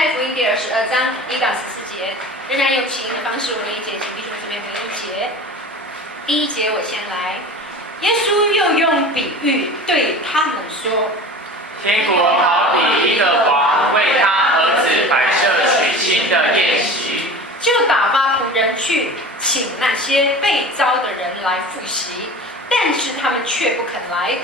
太福音第22章1到14节，仍然用起因的方式，我们一节请弟兄姊妹每一节。第一节我先来，耶稣又用比喻对他们说：天国好比一个王为他儿子摆设娶亲的宴席，就打发仆人去请那些被召的人来赴席，但是他们却不肯来。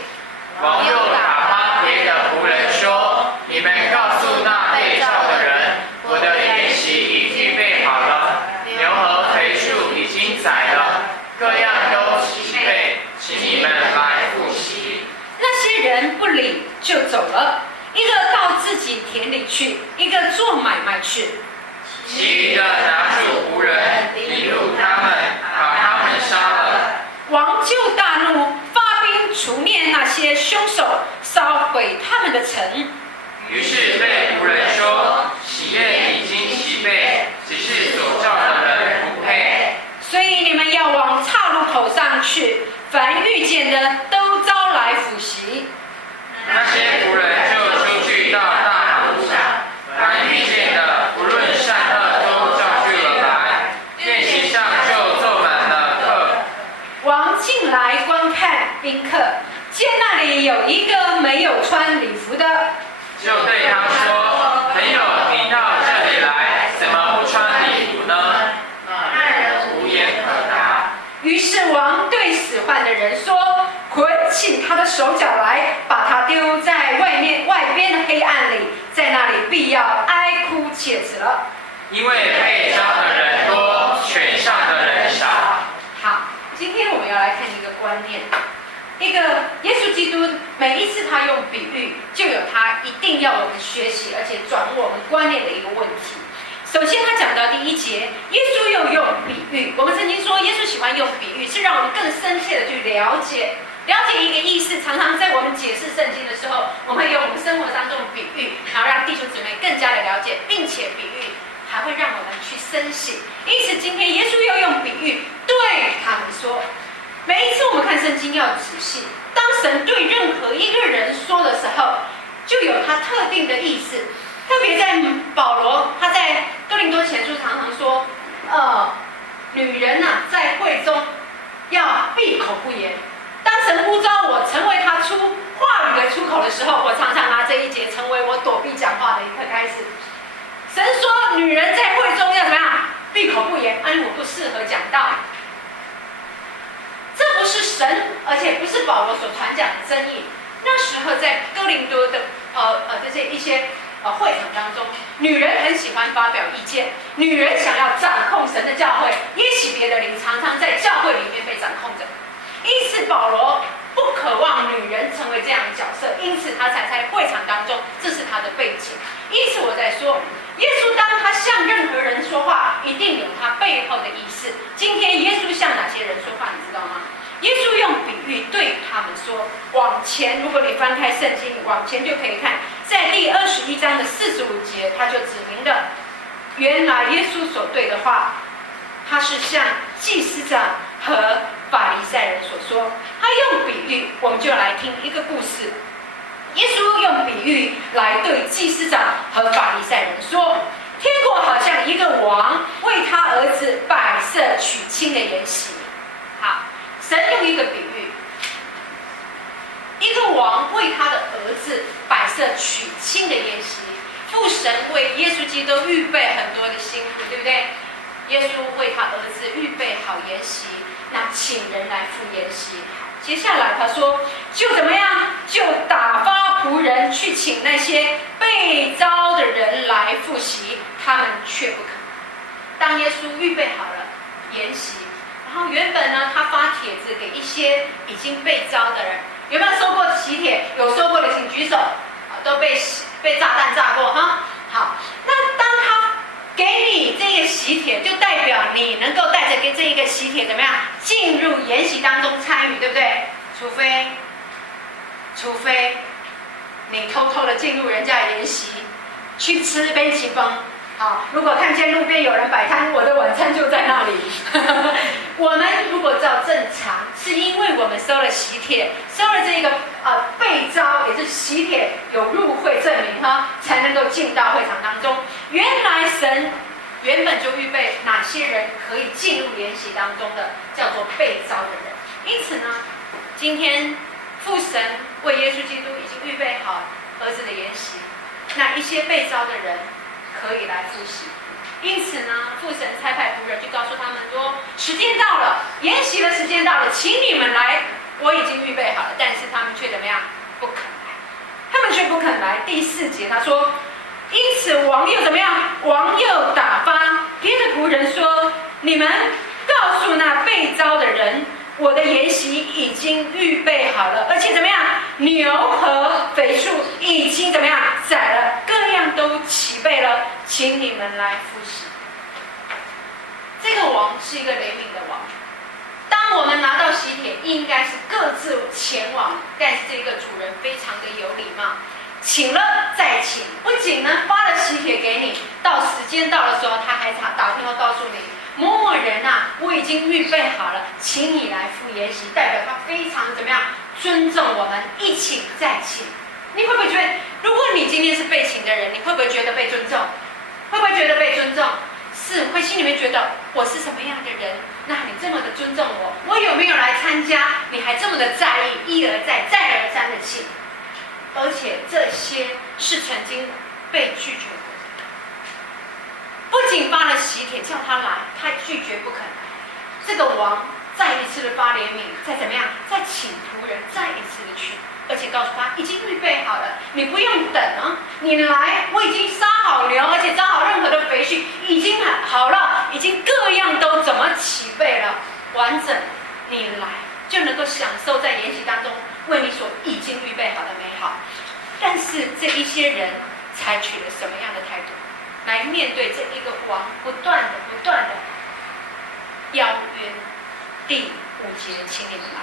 王又打发别的仆人说：你们告诉那被召的人，我的宴席已预备好了，牛和肥畜已经宰了，各样都齐备，请你们来赴席。那些人不理，就走了，一个到自己田里去，一个做买卖去。其余的拿住仆人，引入他们，把他们杀了。王就大怒，发兵除灭那些凶手，烧毁他们的城。于是对仆人说：喜宴已经齐备，只是所召的人不配。所以你们要往岔路口上去，凡遇见的都招来赴席。那些仆人就出去到大马路上，凡遇见的，不论善恶，都叫去了来。宴席上就坐满了客。王进来观看宾客，见那里有一个没有穿礼服的，就对他说：朋友，你到这里来，怎么不穿礼服呢？那人无言可答。于是王对使唤的人说：捆起他的手脚来，把他丢在外边的黑暗里，在那里必要哀哭切齿了。因为被召的人多，选上的人少。好，今天我们要来看一个观念，一个耶稣基督每一次他用比喻，就有他一定要我们学习而且转我们观念的一个问题。首先他讲到第一节，耶稣又用比喻。我们曾经说耶稣喜欢用比喻，是让我们更深切的去了解一个意思。常常在我们解释圣经的时候，我们会用我们生活当中的比喻，然后让弟兄姊妹更加的了解，并且比喻还会让我们去深省。因此今天耶稣又用比喻对他们说，每一次我们看圣经要仔细，当神对任何一个人说的时候，就有他特定的意思。特别在保罗，他在哥林多前书常常说，女人啊，在会中要闭口不言。当神呼召我成为他出话语的出口的时候，我常常拿这一节成为我躲避讲话的一个开始。神说，女人在会中要怎么样？闭口不言，我不适合讲道。这不是神，而且不是保罗所传讲的真意。那时候在哥林多的这些一些会场当中，女人很喜欢发表意见，女人想要掌控神的教会，耶洗别的灵常常在教会里面被掌控着。因此保罗不渴望女人成为这样的角色，因此他才在会场当中，这是他的背景。因此我在说，耶稣当他向任何人说话，一定有他背后的意思。今天耶稣向哪些人说话，你知道吗？耶稣用比喻对他们说，往前，如果你翻开圣经，往前就可以看，在第21章的45节，他就指明了，原来耶稣所对的话，他是向祭司长和法利赛人所说。他用比喻，我们就来听一个故事。耶稣用比喻来对祭司长和法利赛人说，天国好像一个王为他儿子摆设娶亲的筵席。好，神用一个比喻，一个王为他的儿子摆设娶亲的宴席。父神为耶稣基督预备很多的辛苦，对不对？耶稣为他儿子预备好筵席，那请人来赴宴席。接下来他说，就怎么样？就打发仆人去请那些被召的人来赴席，他们却不肯。当耶稣预备好了筵席，然后原本呢，他发帖子给一些已经被召的人，有没有收过喜帖？有收过的请举手，都被炸弹炸过哈。好，那当他给你这个喜帖，就代表你能够带着这一个喜帖怎么样进入筵席当中参与，对不对？除非你偷偷的进入人家的筵席去吃边旗崩。好，如果看见路边有人摆摊，我的晚餐就在那里。我们如果照正常，是因为我们收了喜帖，收了这个被召，也是喜帖有入会证明哈，才能够进到会场当中。原来神原本就预备哪些人可以进入筵席当中的，叫做被召的人。因此呢，今天父神为耶稣基督已经预备好儿子的筵席，那一些被召的人可以来复习。因此呢，父神差派仆人就告诉他们说：时间到了，筵席的时间到了，请你们来，我已经预备好了。但是他们却怎么样？不肯来，他们却不肯来。第4节他说：因此王又怎么样？王又打发别的仆人说：你们告诉那被召的人，我的筵席已经预备好了，而且怎么样？牛和肥畜已经怎么样？宰了，各样都齐备了，请你们来复习。这个王是一个怜悯的王。当我们拿到喜帖，应该是各自前往，但是这个主人非常的有礼貌，请了再请，不仅呢发了喜帖给你，到时间到的时候，他还打电话告诉你，某某人啊，我已经预备好了，请你来赴筵席，代表他非常怎么样尊重我们，一请再请。你会不会觉得，如果你今天是被请的人，你会不会觉得被尊重？会不会觉得被尊重？是会心里面觉得我是什么样的人？那你这么的尊重我，我有没有来参加？你还这么的在意，一而再，再而三的请，而且这些是曾经被拒绝过的。不仅发了喜帖叫他来，他拒绝不肯来。这个王再一次的发怜悯，再怎么样，再请仆人再一次的去。而且告诉他已经预备好了，你不用等啊，你来，我已经杀好牛，而且杀好任何的肥畜，已经好了，已经各样都怎么齐备了，完整，你来就能够享受在筵席当中为你所已经预备好的美好。但是这一些人采取了什么样的态度来面对这一个王不断的邀约？第5节，请你们来。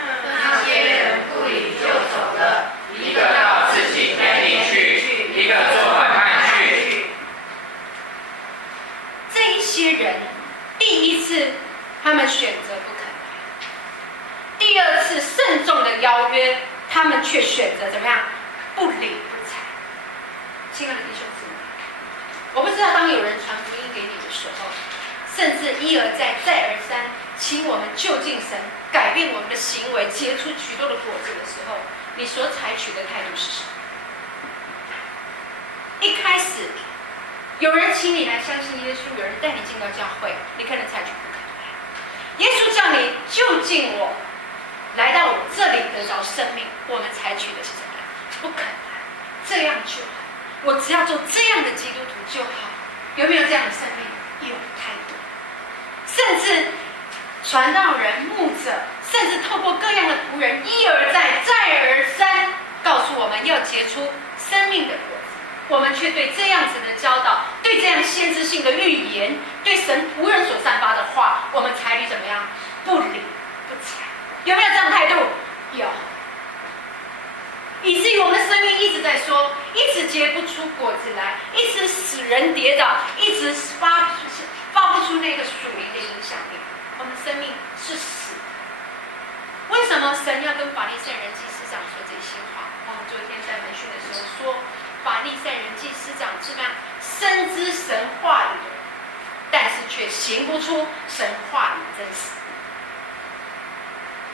那些人不理就走了，一个到自己田里去，一个做买卖去。这一些人，第一次他们选择不肯来，第2次慎重的邀约，他们却选择怎么样？不理不睬。亲爱的弟兄姊妹，我不知道当有人传福音给你的时候，甚至一而再再而三请我们就近神改变我们的行为，结出许多的果子的时候，你所采取的态度是什么？一开始有人请你来相信耶稣，有人带你进到教会，你可能采取不肯来。耶稣叫你就近我，来到我这里得着生命，我们采取的是什么？不肯来，这样就好，我只要做这样的基督徒就好。有没有这样的生命？有态度。甚至传道人、牧者，甚至透过各样的仆人，一而再、再而三告诉我们要结出生命的果子，我们却对这样子的教导，对这样先知性的预言，对神仆人所散发的话，我们采取怎么样？不理不睬。有没有这样的态度？有。以至于我们的生命一直在说，一直结不出果子来，一直使人跌倒，一直发不出那个属灵的影响力。我们生命是死。为什么神要跟法利赛人、祭司长说这些话？我们昨天在门训的时候说，法利赛人、祭司长是那深知神话语的人，但是却行不出神话语的真实，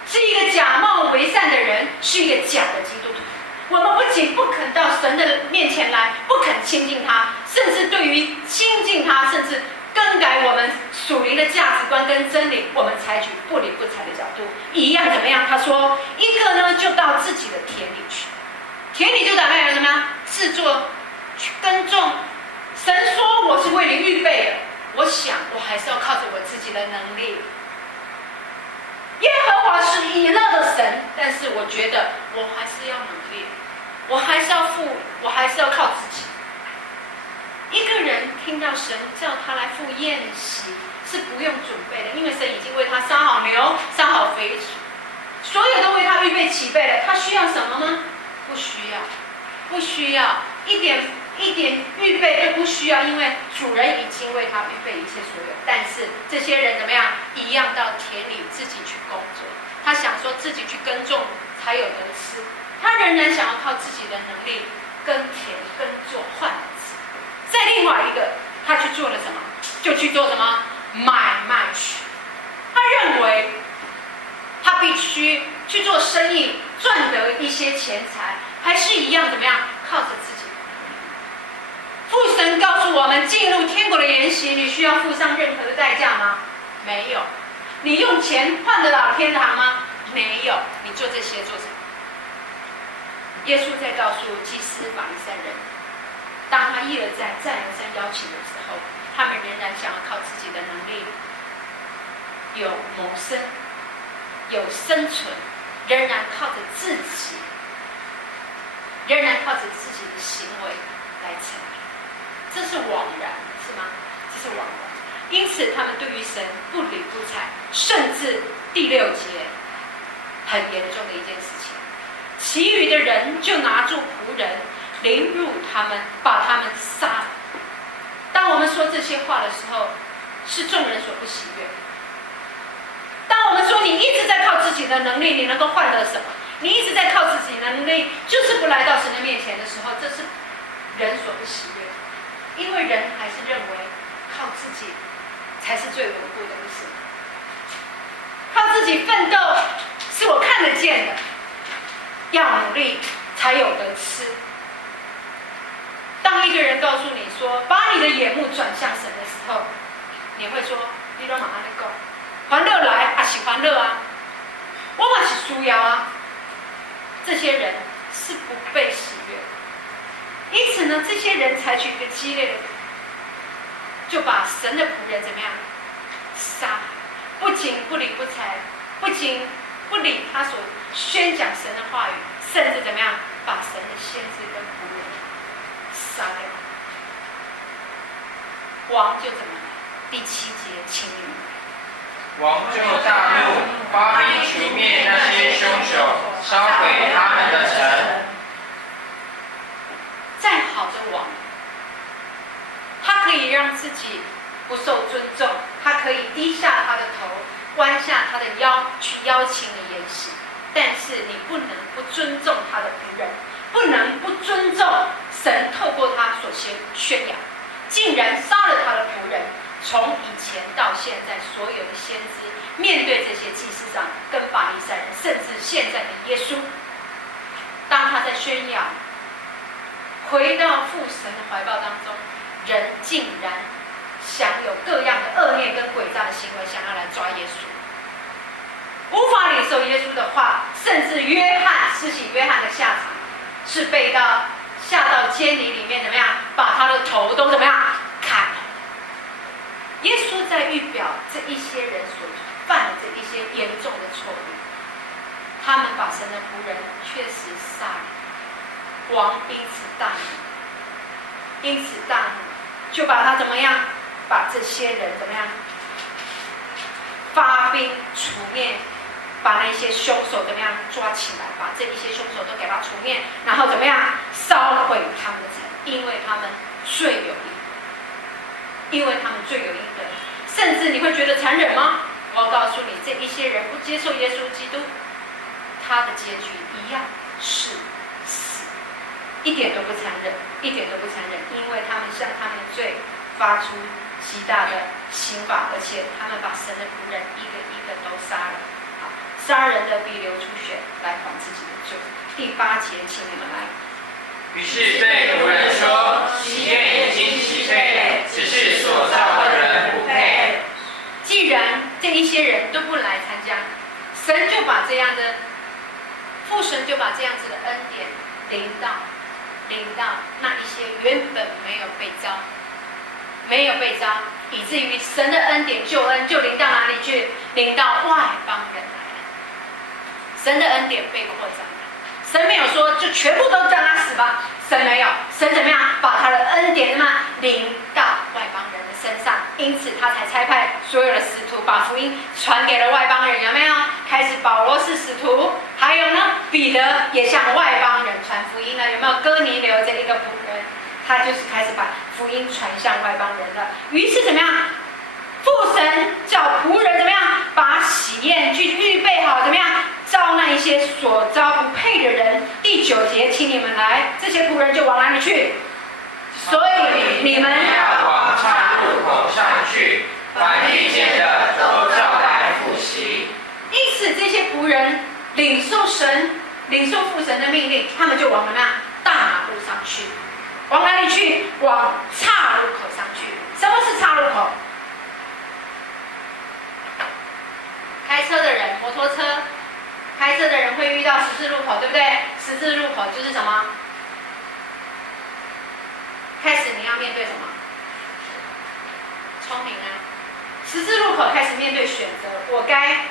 是一个假冒为善的人，是一个假的基督徒。我们不仅不肯到神的面前来，不肯亲近他，甚至对于亲近他，甚至更改我们属灵的价值观跟真理，我们采取不理不睬的角度，一样怎么样？他说，一个呢就到自己的田里去，田里就代表什么呀？制作去耕种。神说我是为你预备的，我想我还是要靠着我自己的能力。耶和华是以勒的神，但是我觉得我还是要努力，我还是要靠自己。一个人听到神叫他来赴宴席，是不用准备的，因为神已经为他杀好牛，杀好肥畜，所有都为他预备齐备了。他需要什么吗？不需要，不需要，一点预备都不需要，因为主人已经为他预备一切所有。但是这些人怎么样？一样到田里自己去工作，他想说自己去耕种才有得吃，他仍然想要靠自己的能力耕田耕作换来吃。再另他去做了什么？就去做什么买卖去。他认为他必须去做生意，赚得一些钱财，还是一样怎么样？靠着自己。父神告诉我们，进入天国的筵席，你需要付上任何的代价吗？没有。你用钱换得了天堂吗？没有。你做这些做什么？耶稣在告诉祭司法利赛人，当他一而再再而三邀请的时候，他们仍然想要靠自己的能力有谋生，有生存，仍然靠着自己，仍然靠着自己的行为来成名。这是枉然，是吗？这是枉然。因此，他们对于神不理不睬，甚至第6节很严重的一件事情。其余的人就拿住仆人，凌辱他们，把他们杀了。当我们说这些话的时候，是众人所不喜悦。当我们说你一直在靠自己的能力，你能够换得什么？你一直在靠自己的能力，就是不来到神的面前的时候，这是人所不喜悦。因为人还是认为靠自己才是最稳固的，不是？靠自己奋斗是我看得见的，要努力才有得吃。当一个人告诉你说，把你的眼目转向神的时候，你会说：“你都马上在讲，欢乐来啊，是欢乐啊，我嘛是需要啊。”这些人是不被喜悦。因此呢，这些人采取一个激烈的，就把神的仆人怎么样杀害，不仅不理不睬，不仅不理他所宣讲神的话语，甚至怎么样把神的先知跟仆人杀掉。王就怎么来？第7节，请你们来。王就大怒，发兵除灭那些凶手，烧毁他们的城。再好的王，他可以让自己不受尊重，他可以低下他的头，弯下他的腰去邀请你筵席，但是你不能不尊重他的仆人，不能不尊重神透过他所宣扬，竟然杀了他的仆人。从以前到现在，所有的先知面对这些祭司长跟法利赛人，甚至现在的耶稣，当他在宣扬回到父神的怀抱当中，人竟然想有各样的恶念跟诡诈的行为，想要来抓耶稣，无法领受耶稣的话，甚至施洗约翰的下场是被下到监里里面怎么样，把他的头都怎么样砍了。耶稣在预表这一些人所犯的这一些严重的错误，他们把神的仆人确实杀了。王因此大怒，就把他怎么样？把这些人怎么样？发兵除灭，把那些凶手怎么样抓起来？把这一些凶手都给他除灭，然后怎么样？烧毁他们的城，因为他们罪有应得。甚至你会觉得残忍吗？我要告诉你，这一些人不接受耶稣基督，他的结局一样是死。一点都不残忍，因为他们向他们的罪发出极大的刑罚，而且他们把神的仆人一个一个都杀了。好，杀人的必流出血来还自己的罪。第8节，请你们来。于是对仆人说：“喜宴已经齐备，只是所造的人不配。”既然这一些人都不来参加，神就把这样的父神就把这样子的恩典临到那一些原本没有被召，以至于神的恩典救恩就临到哪里去？临到外邦人来了。神的恩典被扩张了，神没有说就全部都让他死吧，神没有，神怎么样把他的恩典临到外邦人的身上，因此他才差派所有的使徒把福音传给了外邦人，有没有？开始保罗是使徒，还有呢，彼得也向外邦人传福音了，有没有？哥尼流这一个仆人，他就是开始把福音传向外邦人了。于是怎么样？父神叫仆人怎么样？把喜宴去预备好，怎么样？招那一些所招不配的人。第9节，请你们来，这些仆人就往哪里去？所以你们要往差领受父神的命令，他们就往怎么样？大马路上去。往哪里去？往岔路口上去。什么是岔路口？开车的人，摩托车开车的人会遇到十字路口，对不对？十字路口就是什么？开始你要面对什么？聪明啊！十字路口开始面对选择，我该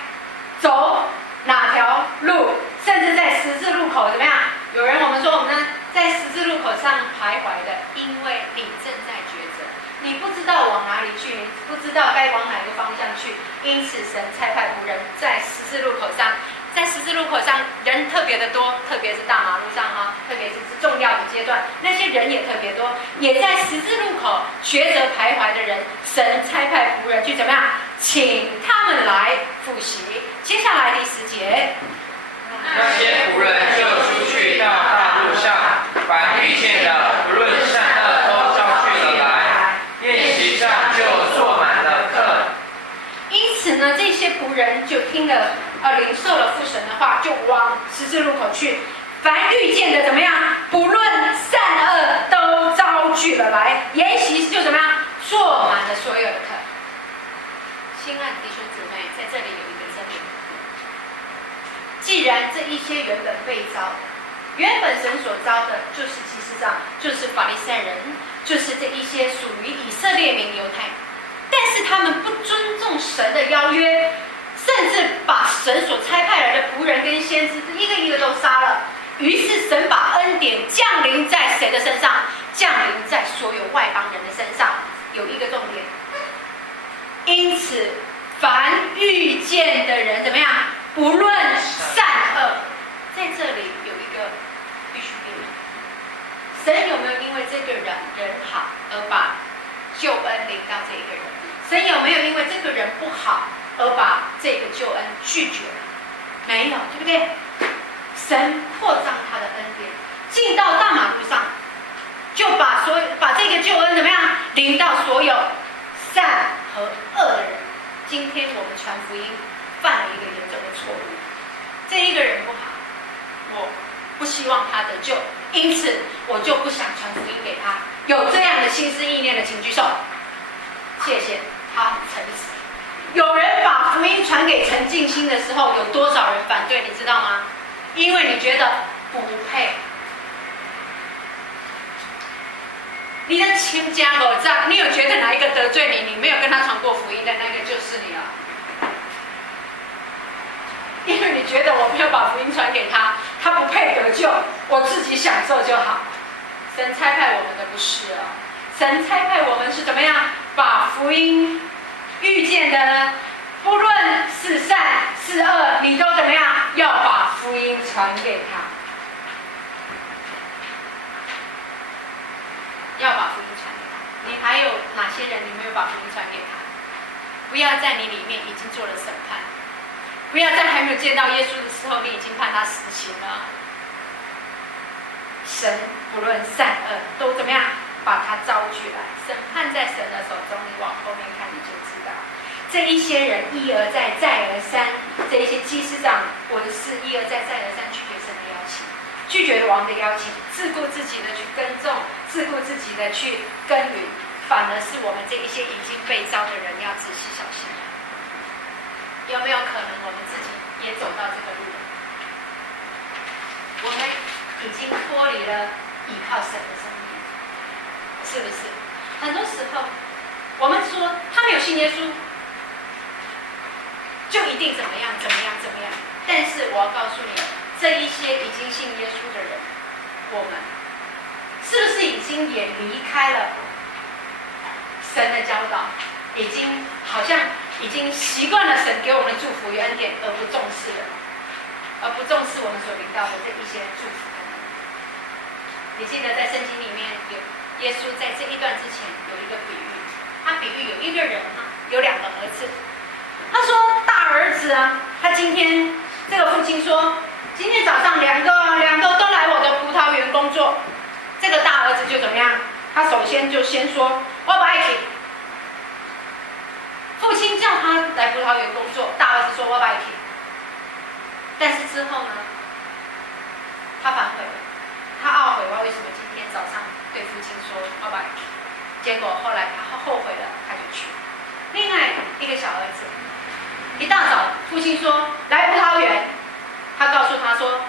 走哪条路？甚至在十字路口怎么样？有人我们说我们呢在十字路口上徘徊的，因为你正在抉择，你不知道往哪里去，你不知道该往哪个方向去，因此神差派仆人在十字路口上。在十字路口上，人特别的多，特别是大马路上哈，特别是重要的阶段，那些人也特别多。也在十字路口抉择徘徊的人，神差派仆人去怎么样？请他们来复习。接下来第10节，那些仆人就出去到大路上，凡遇见的，不论善恶，都招聚了来，宴席上就坐满了客。因此呢，这些仆人就听了。领受了父神的话，就往十字路口去。凡遇见的怎么样？不论善恶，都招聚了来。筵席就怎么样？坐满了所有的客。亲爱的弟兄姊妹，在这里有一个真理：既然这一些原本被招的，原本神所招的，就是祭司长，就是法利赛人，就是这一些属于以色列民犹太，但是他们不尊重神的邀约。甚至把神所差派来的仆人跟先知一个一个都杀了。于是神把恩典降临在谁的身上？降临在所有外邦人的身上。有一个重点，因此凡遇见的人怎么样？不论善恶，在这里有一个必须定义。神有没有因为这个人好而把救恩临到这一个人？神有没有因为这个人不好而把这个救恩拒绝了？没有，对不对？神扩张他的恩典，进到大马路上，就把这个救恩怎么样临到所有善和恶的人。今天我们传福音犯了一个严重的错误，这一个人不好，我不希望他得救，因此我就不想传福音给他。有这样的心思意念的，请举手。谢谢，他很诚实。有人把福音传给陈静心的时候，有多少人反对？你知道吗？因为你觉得不配。你的亲家偶像，你有觉得哪一个得罪你？你没有跟他传过福音的那个就是你了。因为你觉得我没有把福音传给他，他不配得救，我自己享受就好。神差派我们的不是哦，神差派我们是怎么样把福音遇见的呢？不论是善是恶，你都怎么样？要把福音传给他，要把福音传给他。你还有哪些人你没有把福音传给他？不要在你里面已经做了审判，不要在还没有见到耶稣的时候，你已经判他死刑了。神不论善恶，都怎么样把他招聚来，审判在神的手中。你往后面看，你就知道。这一些人一而再再而三，这一些祭司长文士一而再再而三拒绝神的邀请，拒绝了王的邀请，自顾自己的去耕种，自顾自己的去耕耘，反而是我们这一些已经被招的人要仔细小心。有没有可能我们自己也走到这个路了？我们已经脱离了依靠神的生命，是不是？很多时候我们说他没有信耶稣，就一定怎么样怎么样怎么样。但是我要告诉你，这一些已经信耶稣的人，我们是不是已经也离开了神的教导？已经好像已经习惯了神给我们的祝福与恩典，而不重视我们所领到的这一些祝福跟恩典。你记得在圣经里面有耶稣在这一段之前有一个比喻，他比喻有一个人有2个儿子。他说大儿子他今天这个父亲说，今天早上两个都来我的葡萄园工作。这个大儿子就怎么样？他首先就先说我不爱去。父亲叫他来葡萄园工作，大儿子说我不爱去。但是之后呢，他反悔了，他懊悔我为什么今天早上对父亲说拜拜，结果后来他后悔了，他就去。另外一个小儿子，一大早父亲说来葡萄园，他告诉他说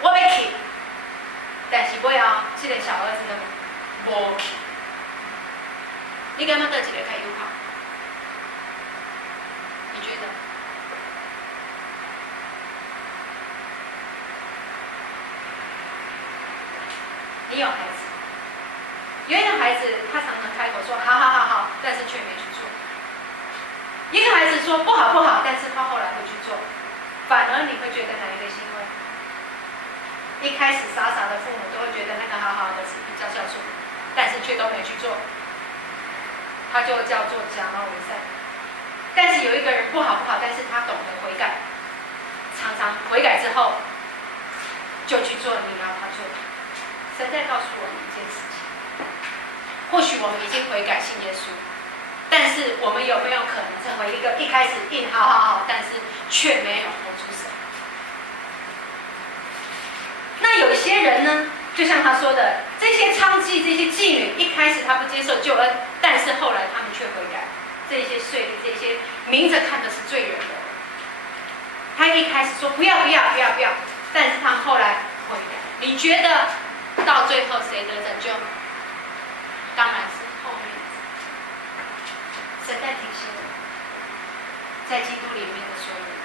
我要去，但是尾后这个小儿子都无去。你感觉到一个较友好？你觉得？你有孩子，有一个孩子他常常开口说好好好好，但是却没去做；一个孩子说不好不好，但是他后来会去做。反而你会觉得哪一个欣慰？一开始傻傻的父母都会觉得那个好好的是比较孝顺，但是却都没去做，他就叫做假冒为善。但是有一个人不好不好，但是他懂得悔改，常常悔改之后就去做你要他做的。神在告诉我们一件事情，或许我们已经悔改信耶稣，但是我们有没有可能成为一个一开始硬好好好，但是却没有活出神？那有些人呢，就像他说的，这些娼妓、这些妓女，一开始他不接受救恩，但是后来他们却悔改。这些税吏，这些明着看的是罪人的，他一开始说不要不要不要不要，但是他们后来悔改。你觉得到最后谁得拯救？当然是后面。神在提醒我，在基督里面的所有人，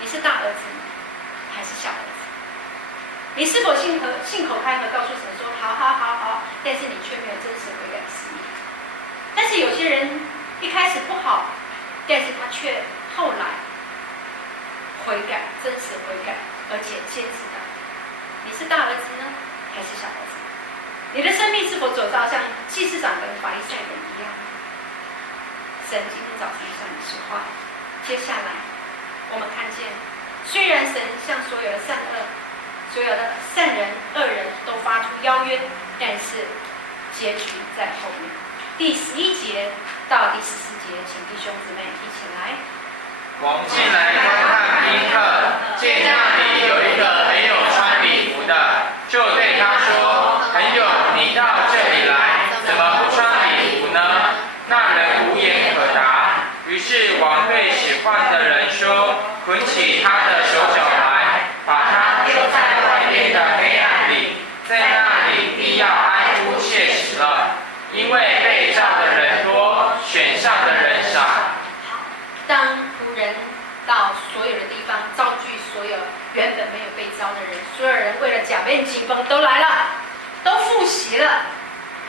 你是大儿子还是小儿子？你是否信口开河告诉神说好好好好，但是你却没有真实悔改的心意？但是有些人一开始不好，但是他却后来悔改，真实悔改，而且坚持到底。你是大儿子呢，还是小儿子？你的生命是否走到像祭司长跟法利赛人一样？神今天早上向你说话。接下来我们看见，虽然神向所有的善恶、所有的善人、恶人都发出邀约，但是结局在后面。第11节到第14节，请弟兄姊妹一起来。王进来观看宾客，见那里有一个没有穿礼服的，就对他说：“朋友，你到这里来，怎么不穿礼服呢？”那人无言可答。于是王对使唤的人说：“捆起他的手脚来，把他丢在外边的黑暗里，在那里必要哀哭切齿了。因为被召的人多，选上的人少。”当仆人到所有的地方招聚所有原本没有被召的人，所有人为了假面疾风都来了，都复习了。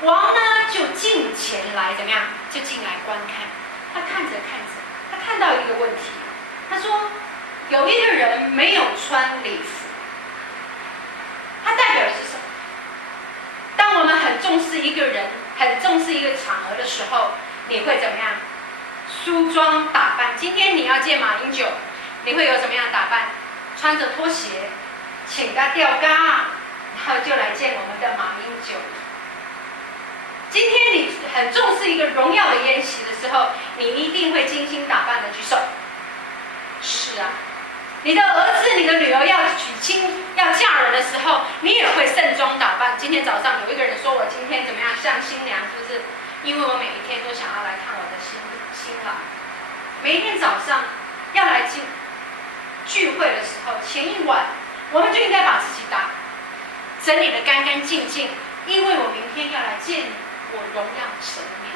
王呢就进前来，怎么样？就进来观看。他看着看着，他看到一个问题，他说有一个人没有穿礼服，它代表的是什么？当我们很重视一个人，很重视一个场合的时候，你会怎么样？梳妆打扮。今天你要见马英九，你会有什么样的打扮？穿着拖鞋，请他吊嘎，然后就来见我们的马英九。今天你很重视一个荣耀的宴席的时候，你一定会精心打扮的举手。是啊，你的儿子、你的女儿要娶亲、要嫁人的时候，你也会盛装打扮。今天早上有一个人说我今天怎么样像新娘，就是因为我每一天都想要来看我的新郎。每一天早上要来聚会的时候，前一晚我们就应该把自己整理得干干净净，因为我明天要来见我荣耀神的面。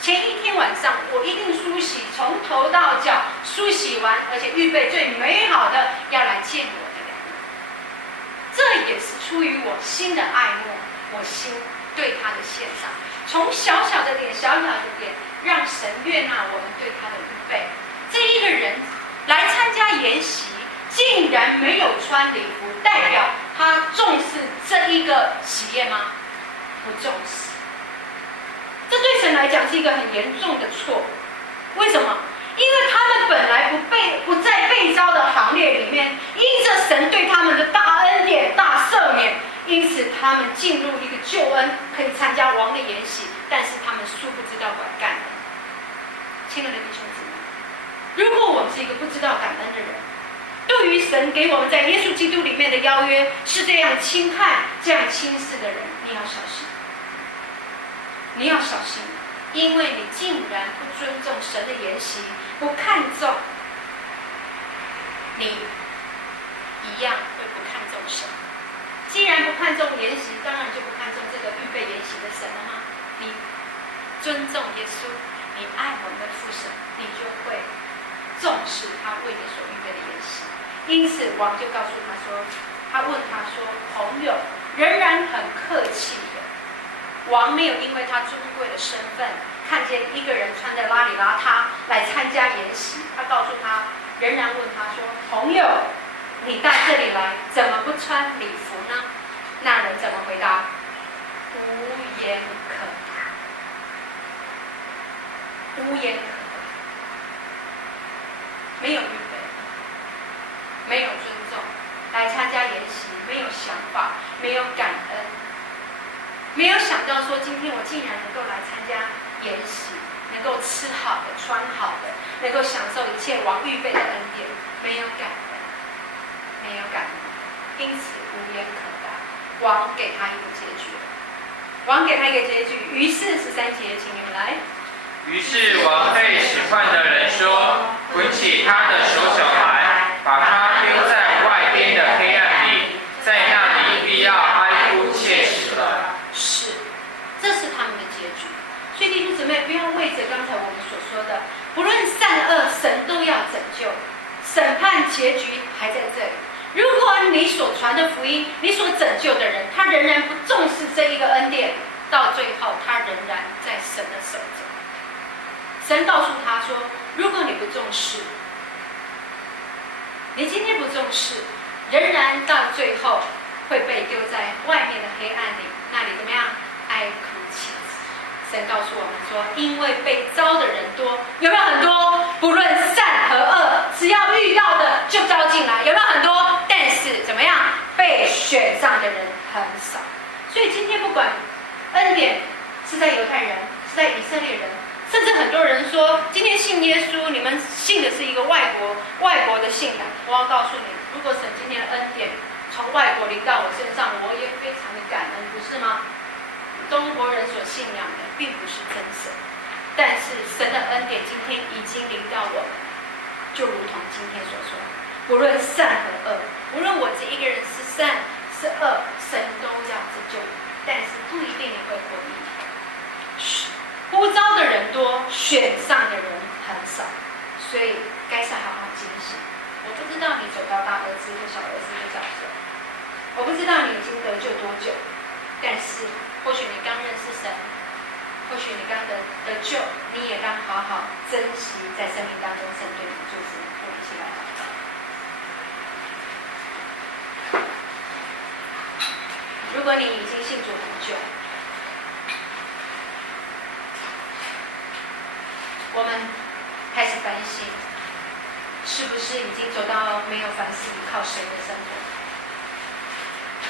前一天晚上我一定梳洗，从头到脚梳洗完，而且预备最美好的要来见我的良人。这也是出于我心的爱慕，我心对他的献上。从小小的点，小小的点，让神悦纳我们对他的预备。这一个人来参加筵席，竟然没有穿礼服，代表他重视这一个喜宴吗？不重视。这对神来讲是一个很严重的错误。为什么？因为他们本来不在被召的行列里面，因着神对他们的大恩典、大赦免，因此他们进入一个救恩，可以参加王的筵席，但是他们殊不知道管干的。亲爱的弟兄姊妹，如果我们是一个不知道感恩的人，对由于神给我们在耶稣基督里面的邀约是这样轻看、这样轻视的人，你要小心，你要小心，因为你竟然不尊重神的言行，不看重，你一样会不看重神。既然不看重言行，当然就不看重这个预备言行的神了吗？你尊重耶稣，你爱我们的父神，你就会重视他为你所预备的言行。因此王就告诉他说，他问他说，朋友仍然很客气的。王没有因为他尊贵的身份，看见一个人穿着邋里邋遢来参加筵席，他告诉他，仍然问他说，朋友，你到这里来怎么不穿礼服呢？那人怎么回答？无言可答，无言可答，没有预备，没有尊重，来参加筵席，没有想法，没有感恩，没有想到说今天我竟然能够来参加筵席，能够吃好的、穿好的，能够享受一切王预备的恩典，没有感恩，没有感恩，因此无言可答。王给他一个结局，王给他一个结局。于是13节，请你们来。于是王对使唤的人说：“捆起他的手脚来，把他丢在外边的黑暗里，在那里必要哀哭切齿了。”是，这是他们的结局。所以弟兄姊妹，不要为着刚才我们所说的，不论善恶，神都要拯救，审判结局还在这里。如果你所传的福音，你所拯救的人，他仍然不重视这一个恩典，到最后他仍然在神的手中。神告诉他说，如果你不重视，你今天不重视，仍然到最后会被丢在外面的黑暗里，那里怎么样？哀哭切齿。神告诉我们说，因为被招的人多，有没有很多？不论善和恶，只要遇到的就招进来，有没有很多？但是怎么样？被选上的人很少。所以今天不管恩典是在犹太人，是在以色列人，甚至很多人说，今天信耶稣，你们信的是一个外国的信仰。我要告诉你，如果神今天的恩典从外国临到我身上，我也非常的感恩，不是吗？中国人所信仰的并不是真神，但是神的恩典今天已经临到我们，就如同今天所说，不论善和恶，无论我这一个人是善是恶，神都要拯救你，但是不一定你会回应。呼召的人多，选上的人很少，所以该是好好警醒。我不知道你走到大儿子或小儿子的角色，我不知道你已经得救多久，但是或许你刚认识神，或许你刚得救，你也当好好珍惜在生命当中神对你的祝福。我们一起来祷告。如果你已经信主很久，我们开始反省，是不是已经走到没有凡事依靠神的生活？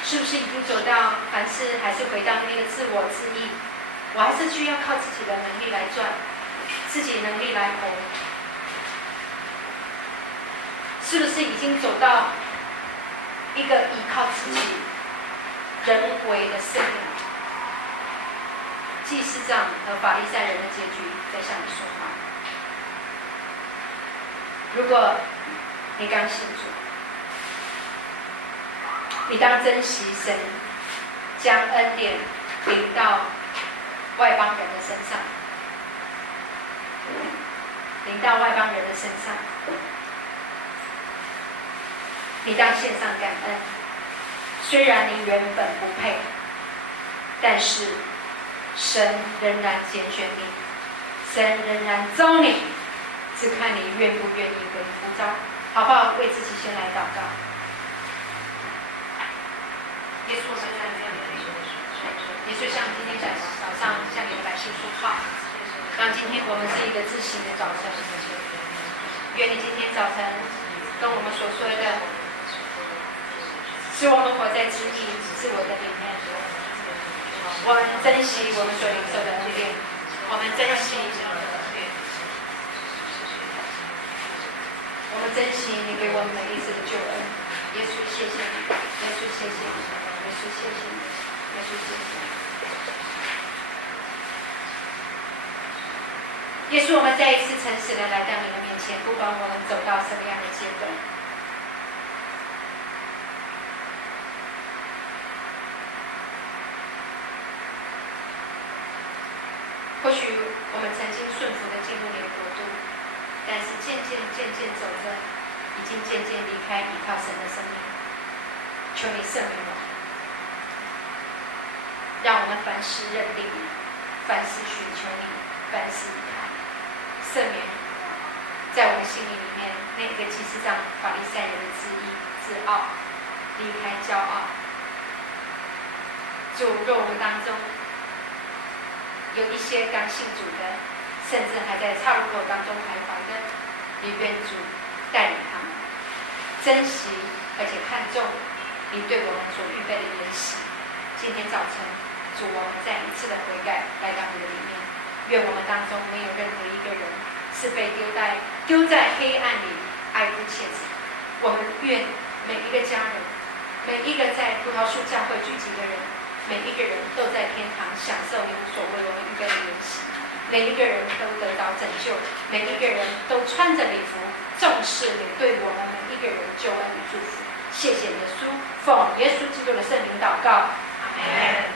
是不是已经走到凡事还是回到那个自我自义？我还是需要靠自己的能力来赚，自己能力来活？是不是已经走到一个依靠自己人为的生命？祭司长和法利赛人的结局在向你说话。如果你刚信主，你当珍惜神将恩典领到外邦人的身上，领到外邦人的身上，你当献上感恩。虽然你原本不配，但是神仍然拣选你，神仍然召你，只看你愿不愿意回应呼召，好不好？为自己先来祷告。耶稣，我们在你耶稣像今天早上向你的百姓说话，让今天我们是一个自省的早晨。愿你今天早晨跟我们所说的，使我们活在自义自我的里面。我们珍惜我们所领受的恩典，我们珍惜惜你给我们每一次的救恩，耶稣谢谢你，耶稣谢谢你，耶稣谢谢你，耶稣谢谢你。耶稣，我们再一次诚实的来到你的面前，不管我们走到什么样的阶段，或许我们曾经顺服的进入你的国度，但是渐渐走着，已经渐渐离开依靠神的生命。求你赦免我们，让我们凡事认定你，凡事寻求你，凡事依靠你。赦免在我们心里面那个祭司长法利赛人的自义、自傲，离开骄傲。主，若我们当中有一些刚信主的，甚至还在岔路口当中徘徊的，也愿主带领他们珍惜而且看重你对我们所预备的筵席。今天早晨，主，我们再一次的悔改来到你的里面，愿我们当中没有任何一个人是被丢在黑暗里爱不切子。我们愿每一个家人，每一个在葡萄树教会聚集的人，每一个人都在天堂享受你所为我们预备的筵席，每一个人都得到拯救，每一个人都穿着礼服，重视你对我们每一个人救恩与祝福。谢谢耶稣，奉耶稣基督的圣名祷告，阿门。